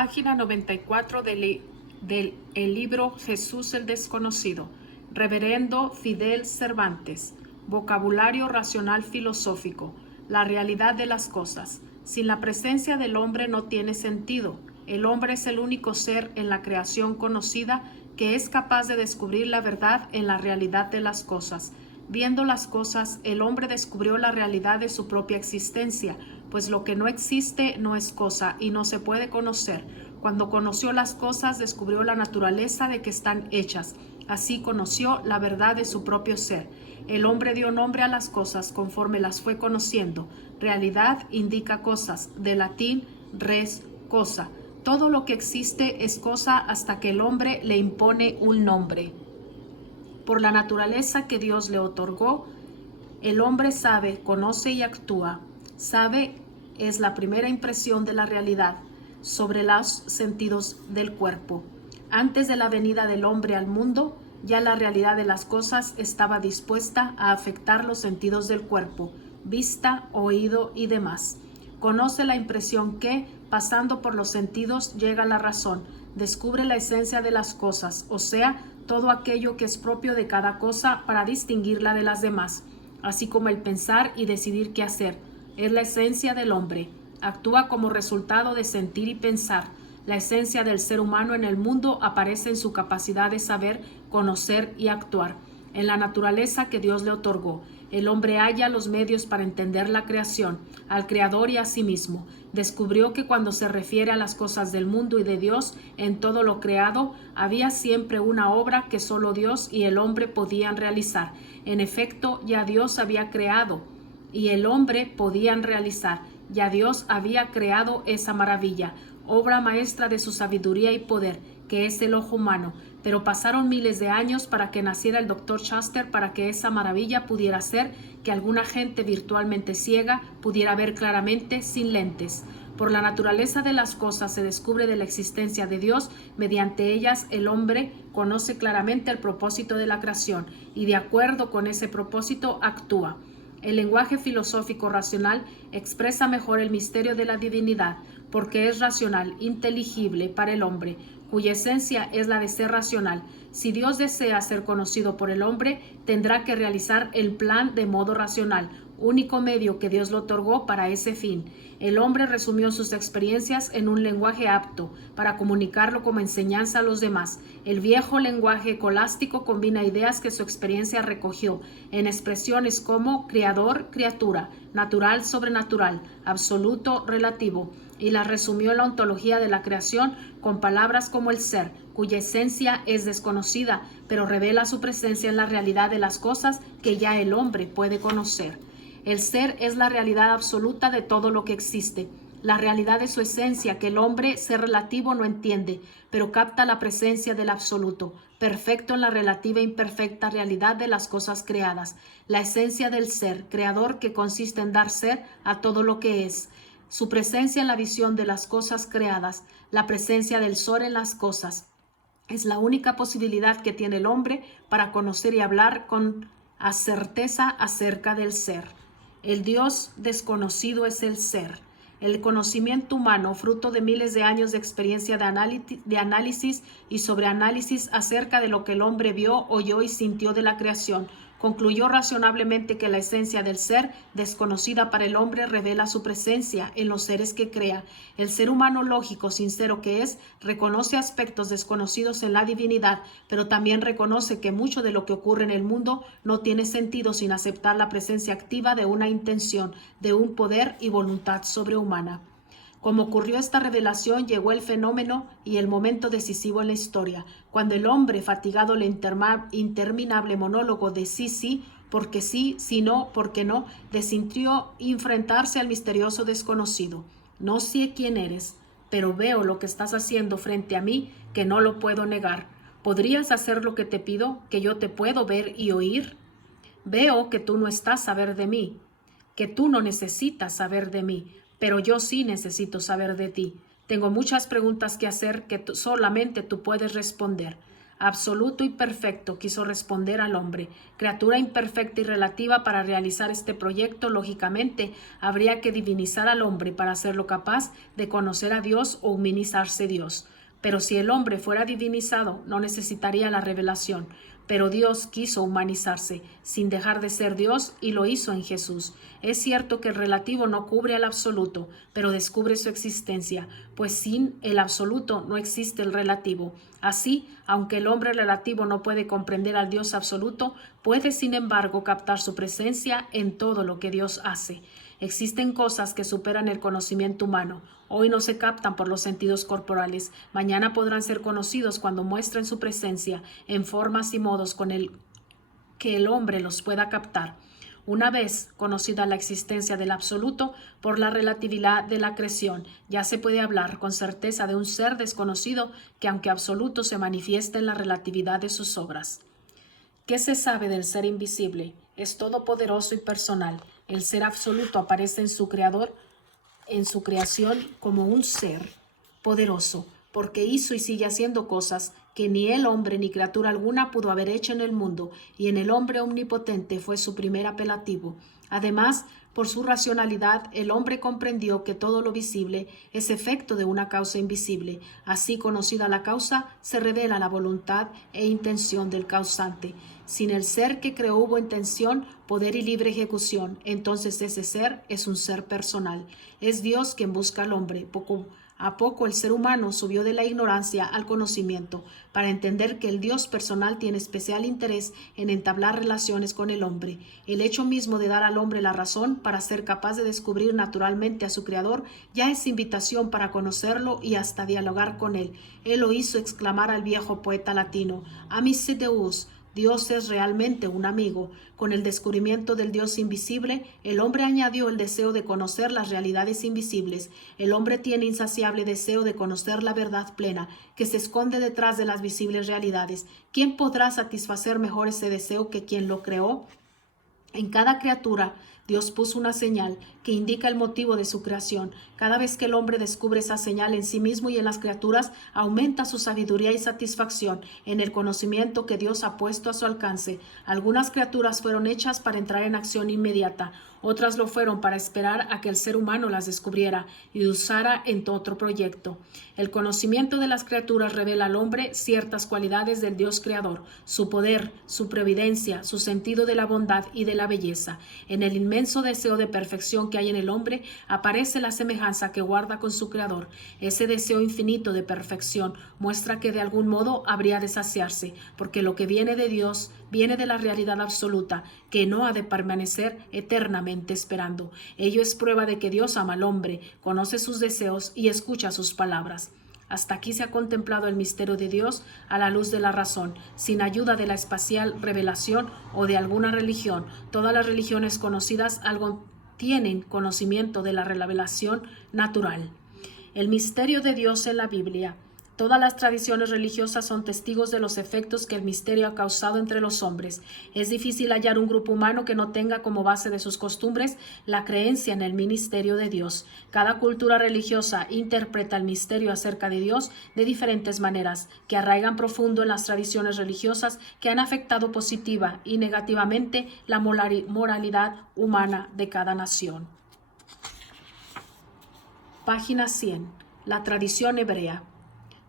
Página 94 del el libro Jesús el Desconocido. Reverendo Fidel Cervantes. Vocabulario racional filosófico. La realidad de las cosas. Sin la presencia del hombre no tiene sentido. El hombre es el único ser en la creación conocida que es capaz de descubrir la verdad en la realidad de las cosas. Viendo las cosas, el hombre descubrió la realidad de su propia existencia, pues lo que no existe no es cosa y no se puede conocer. Cuando conoció las cosas, descubrió la naturaleza de que están hechas. Así conoció la verdad de su propio ser. El hombre dio nombre a las cosas conforme las fue conociendo. Realidad indica cosas, de latín res, cosa. Todo lo que existe es cosa hasta que el hombre le impone un nombre. Por la naturaleza que Dios le otorgó, el hombre sabe, conoce y actúa. Sabe es la primera impresión de la realidad sobre los sentidos del cuerpo. Antes de la venida del hombre al mundo, ya la realidad de las cosas estaba dispuesta a afectar los sentidos del cuerpo, vista, oído y demás. Conoce la impresión que, pasando por los sentidos, llega a la razón, descubre la esencia de las cosas, o sea, todo aquello que es propio de cada cosa para distinguirla de las demás, así como el pensar y decidir qué hacer. Es la esencia del hombre. Actúa como resultado de sentir y pensar. La esencia del ser humano en el mundo aparece en su capacidad de saber, conocer y actuar, en la naturaleza que Dios le otorgó. El hombre halla los medios para entender la creación, al Creador y a sí mismo. Descubrió que cuando se refiere a las cosas del mundo y de Dios, en todo lo creado, había siempre una obra que solo Dios y el hombre podían realizar. En efecto, ya Dios había creado y el hombre podían realizar. Ya Dios había creado esa maravilla, obra maestra de su sabiduría y poder, que es el ojo humano. Pero pasaron miles de años para que naciera el Dr. Shuster, para que esa maravilla pudiera ser que alguna gente virtualmente ciega pudiera ver claramente sin lentes. Por la naturaleza de las cosas se descubre de la existencia de Dios, mediante ellas el hombre conoce claramente el propósito de la creación y de acuerdo con ese propósito actúa. El lenguaje filosófico racional expresa mejor el misterio de la divinidad, porque es racional, inteligible para el hombre, cuya esencia es la de ser racional. Si Dios desea ser conocido por el hombre, tendrá que realizar el plan de modo racional, único medio que Dios le otorgó para ese fin. El hombre resumió sus experiencias en un lenguaje apto para comunicarlo como enseñanza a los demás. El viejo lenguaje escolástico combina ideas que su experiencia recogió en expresiones como creador, criatura, natural, sobrenatural, absoluto, relativo, y las resumió en la ontología de la creación con palabras como el ser, cuya esencia es desconocida, pero revela su presencia en la realidad de las cosas que ya el hombre puede conocer. El ser es la realidad absoluta de todo lo que existe, la realidad de su esencia que el hombre, ser relativo, no entiende, pero capta la presencia del absoluto, perfecto en la relativa e imperfecta realidad de las cosas creadas, la esencia del ser, creador que consiste en dar ser a todo lo que es, su presencia en la visión de las cosas creadas, la presencia del sol en las cosas. Es la única posibilidad que tiene el hombre para conocer y hablar con certeza acerca del ser. El Dios desconocido es el ser. El conocimiento humano, fruto de miles de años de experiencia de análisis y sobreanálisis acerca de lo que el hombre vio, oyó y sintió de la creación, concluyó razonablemente que la esencia del ser, desconocida para el hombre, revela su presencia en los seres que crea. El ser humano lógico, sincero que es, reconoce aspectos desconocidos en la divinidad, pero también reconoce que mucho de lo que ocurre en el mundo no tiene sentido sin aceptar la presencia activa de una intención, de un poder y voluntad sobrehumana. Como ocurrió esta revelación, llegó el fenómeno y el momento decisivo en la historia, cuando el hombre, fatigado del interminable monólogo de sí, porque sí, si no, porque no, decidió enfrentarse al misterioso desconocido. No sé quién eres, pero veo lo que estás haciendo frente a mí, que no lo puedo negar. ¿Podrías hacer lo que te pido, que yo te puedo ver y oír? Veo que tú no estás a saber de mí, que tú no necesitas saber de mí, pero yo sí necesito saber de ti. Tengo muchas preguntas que hacer que solamente tú puedes responder. absoluto y perfecto, quiso responder al hombre. Criatura imperfecta y relativa, para realizar este proyecto, lógicamente, habría que divinizar al hombre para hacerlo capaz de conocer a Dios o humanizarse Dios. Pero si el hombre fuera divinizado, no necesitaría la revelación. Pero Dios quiso humanizarse, sin dejar de ser Dios, y lo hizo en Jesús. Es cierto que el relativo no cubre al absoluto, pero descubre su existencia, pues sin el absoluto no existe el relativo. Así, aunque el hombre relativo no puede comprender al Dios absoluto, puede sin embargo captar su presencia en todo lo que Dios hace. Existen cosas que superan el conocimiento humano. Hoy no se captan por los sentidos corporales. Mañana podrán ser conocidos cuando muestren su presencia en formas y modos con el que el hombre los pueda captar. Una vez conocida la existencia del absoluto por la relatividad de la creación, ya se puede hablar con certeza de un ser desconocido que, aunque absoluto, se manifiesta en la relatividad de sus obras. ¿Qué se sabe del ser invisible? Es todopoderoso y personal. El ser absoluto aparece en su creador, en su creación, como un ser poderoso, porque hizo y sigue haciendo cosas que ni el hombre ni criatura alguna pudo haber hecho en el mundo, y en el hombre omnipotente fue su primer apelativo. Además, por su racionalidad, el hombre comprendió que todo lo visible es efecto de una causa invisible. Así, conocida la causa, se revela la voluntad e intención del causante. Sin el ser que creó hubo intención, poder y libre ejecución. Entonces ese ser es un ser personal. Es Dios quien busca al hombre. Poco a poco el ser humano subió de la ignorancia al conocimiento para entender que el Dios personal tiene especial interés en entablar relaciones con el hombre. El hecho mismo de dar al hombre la razón para ser capaz de descubrir naturalmente a su Creador ya es invitación para conocerlo y hasta dialogar con él. Él lo hizo exclamar al viejo poeta latino: Amici Deus. Dios es realmente un amigo. Con el descubrimiento del Dios invisible, el hombre añadió el deseo de conocer las realidades invisibles. El hombre tiene insaciable deseo de conocer la verdad plena, que se esconde detrás de las visibles realidades. ¿Quién podrá satisfacer mejor ese deseo que quien lo creó? En cada criatura, Dios puso una señal que indica el motivo de su creación. Cada vez que el hombre descubre esa señal en sí mismo y en las criaturas, aumenta su sabiduría y satisfacción en el conocimiento que Dios ha puesto a su alcance. Algunas criaturas fueron hechas para entrar en acción inmediata, otras lo fueron para esperar a que el ser humano las descubriera y usara en otro proyecto. El conocimiento de las criaturas revela al hombre ciertas cualidades del Dios creador, su poder, su previdencia, su sentido de la bondad y de la belleza. En el inmenso deseo de perfección que hay en el hombre aparece la semejanza que guarda con su creador. Ese deseo infinito de perfección muestra que de algún modo habría de saciarse, porque lo que viene de Dios viene de la realidad absoluta, que no ha de permanecer eternamente esperando. Ello es prueba de que Dios ama al hombre, conoce sus deseos y escucha sus palabras. Hasta aquí se ha contemplado el misterio de Dios a la luz de la razón, sin ayuda de la espacial revelación o de alguna religión. Todas las religiones conocidas algo tienen conocimiento de la revelación natural. El misterio de Dios en la Biblia. Todas las tradiciones religiosas son testigos de los efectos que el misterio ha causado entre los hombres. Es difícil hallar un grupo humano que no tenga como base de sus costumbres la creencia en el misterio de Dios. Cada cultura religiosa interpreta el misterio acerca de Dios de diferentes maneras, que arraigan profundo en las tradiciones religiosas que han afectado positiva y negativamente la moralidad humana de cada nación. Página 100. La tradición hebrea.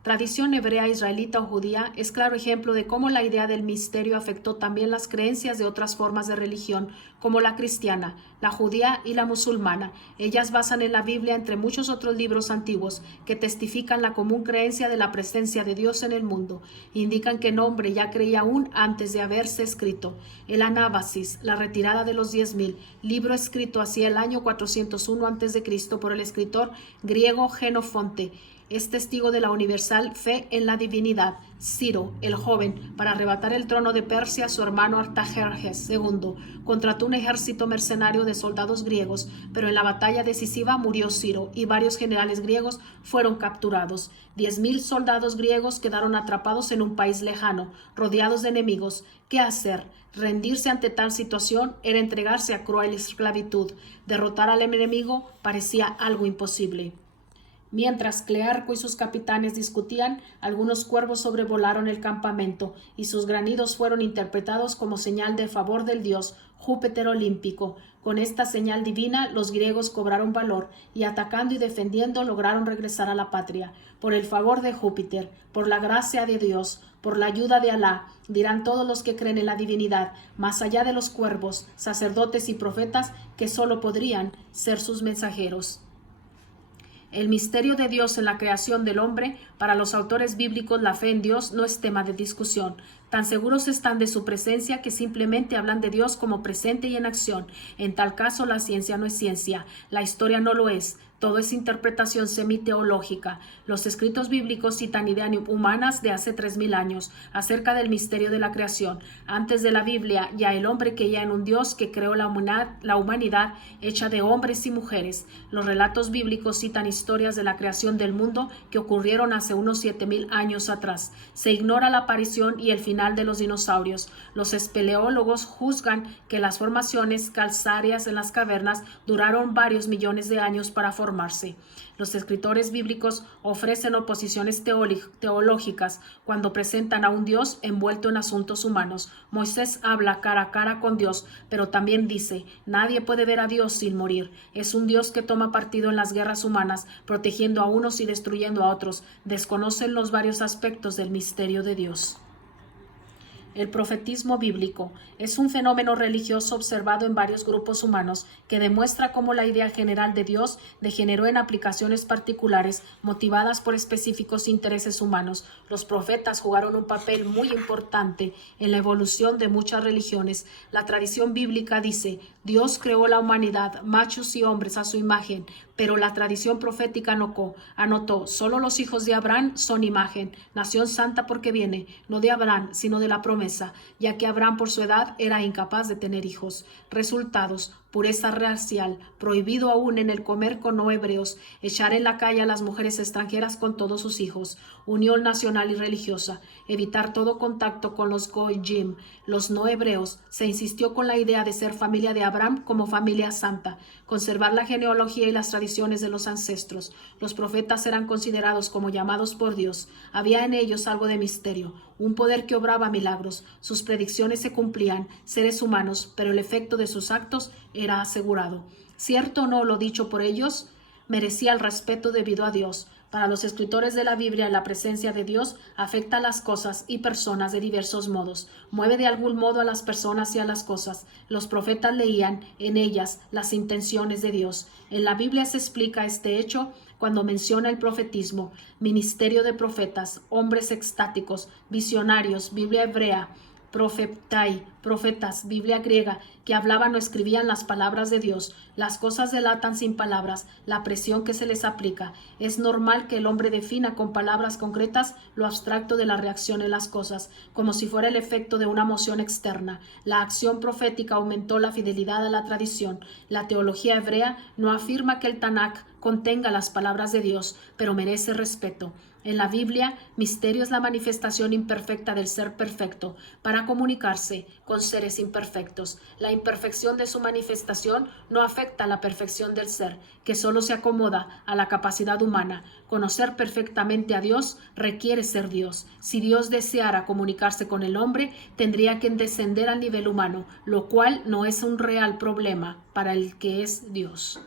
Tradición hebrea, israelita o judía es claro ejemplo de cómo la idea del misterio afectó también las creencias de otras formas de religión, como la cristiana, la judía y la musulmana. Ellas basan en la Biblia, entre muchos otros libros antiguos, que testifican la común creencia de la presencia de Dios en el mundo. Indican que el hombre ya creía aún antes de haberse escrito. El Anábasis, la retirada de los 10.000, libro escrito hacia el año 401 a.C. por el escritor griego Jenofonte, es testigo de la universal fe en la divinidad. Ciro, el joven, para arrebatar el trono de Persia a su hermano Artajerjes II, contrató un ejército mercenario de soldados griegos, pero en la batalla decisiva murió Ciro y varios generales griegos fueron capturados. 10.000 soldados griegos quedaron atrapados en un país lejano, rodeados de enemigos. ¿Qué hacer? Rendirse ante tal situación era entregarse a cruel esclavitud. Derrotar al enemigo parecía algo imposible. Mientras Clearco y sus capitanes discutían, algunos cuervos sobrevolaron el campamento y sus granidos fueron interpretados como señal de favor del dios Júpiter olímpico. Con esta señal divina, los griegos cobraron valor y, atacando y defendiendo, lograron regresar a la patria. Por el favor de Júpiter, por la gracia de Dios, por la ayuda de Alá, dirán todos los que creen en la divinidad, más allá de los cuervos, sacerdotes y profetas, que solo podrían ser sus mensajeros. El misterio de Dios en la creación del hombre. Para los autores bíblicos, la fe en Dios no es tema de discusión. Tan seguros están de su presencia que simplemente hablan de Dios como presente y en acción. En tal caso, la ciencia no es ciencia, la historia no lo es. Todo es interpretación semiteológica. Los escritos bíblicos citan ideas humanas de hace 3000 años acerca del misterio de la creación. Antes de la Biblia, ya el hombre creía en un Dios que creó la humanidad hecha de hombres y mujeres. Los relatos bíblicos citan historias de la creación del mundo que ocurrieron hace unos 7000 años atrás. Se ignora la aparición y el final de los dinosaurios. Los espeleólogos juzgan que las formaciones calcáreas en las cavernas duraron varios millones de años para formarse. Los escritores bíblicos ofrecen oposiciones teológicas cuando presentan a un Dios envuelto en asuntos humanos. Moisés habla cara a cara con Dios, pero también dice: nadie puede ver a Dios sin morir. Es un Dios que toma partido en las guerras humanas, protegiendo a unos y destruyendo a otros. Desconocen los varios aspectos del misterio de Dios. El profetismo bíblico es un fenómeno religioso observado en varios grupos humanos que demuestra cómo la idea general de Dios degeneró en aplicaciones particulares motivadas por específicos intereses humanos. Los profetas jugaron un papel muy importante en la evolución de muchas religiones. La tradición bíblica dice: Dios creó la humanidad, machos y hombres a su imagen, pero la tradición profética anotó: solo los hijos de Abraham son imagen, nación santa porque viene, no de Abraham, sino de la promesa, ya que Abraham por su edad era incapaz de tener hijos. Resultados: pureza racial, prohibido aún en el comer con no hebreos, echar en la calle a las mujeres extranjeras con todos sus hijos, unión nacional y religiosa, evitar todo contacto con los goyim, los no hebreos. Se insistió con la idea de ser familia de Abraham como familia santa, conservar la genealogía y las tradiciones de los ancestros. Los profetas eran considerados como llamados por Dios. Había en ellos algo de misterio, un poder que obraba milagros. Sus predicciones se cumplían, seres humanos, pero el efecto de sus actos era asegurado. Cierto o no lo dicho por ellos merecía el respeto debido a Dios. Para los escritores de la Biblia, la presencia de Dios afecta a las cosas y personas de diversos modos. Mueve de algún modo a las personas y a las cosas. Los profetas leían en ellas las intenciones de Dios. En la Biblia se explica este hecho cuando menciona el profetismo, ministerio de profetas, hombres extáticos, visionarios, Biblia hebrea, profetai, profetas, Biblia griega, que hablaban o escribían las palabras de Dios. Las cosas delatan sin palabras la presión que se les aplica. Es normal que el hombre defina con palabras concretas lo abstracto de la reacción en las cosas, como si fuera el efecto de una moción externa. La acción profética aumentó la fidelidad a la tradición. La teología hebrea no afirma que el Tanakh contenga las palabras de Dios, pero merece respeto. En la Biblia, misterio es la manifestación imperfecta del ser perfecto para comunicarse con seres imperfectos. La imperfección de su manifestación no afecta a la perfección del ser, que solo se acomoda a la capacidad humana. Conocer perfectamente a Dios requiere ser Dios. Si Dios deseara comunicarse con el hombre, tendría que descender al nivel humano, lo cual no es un real problema para el que es Dios.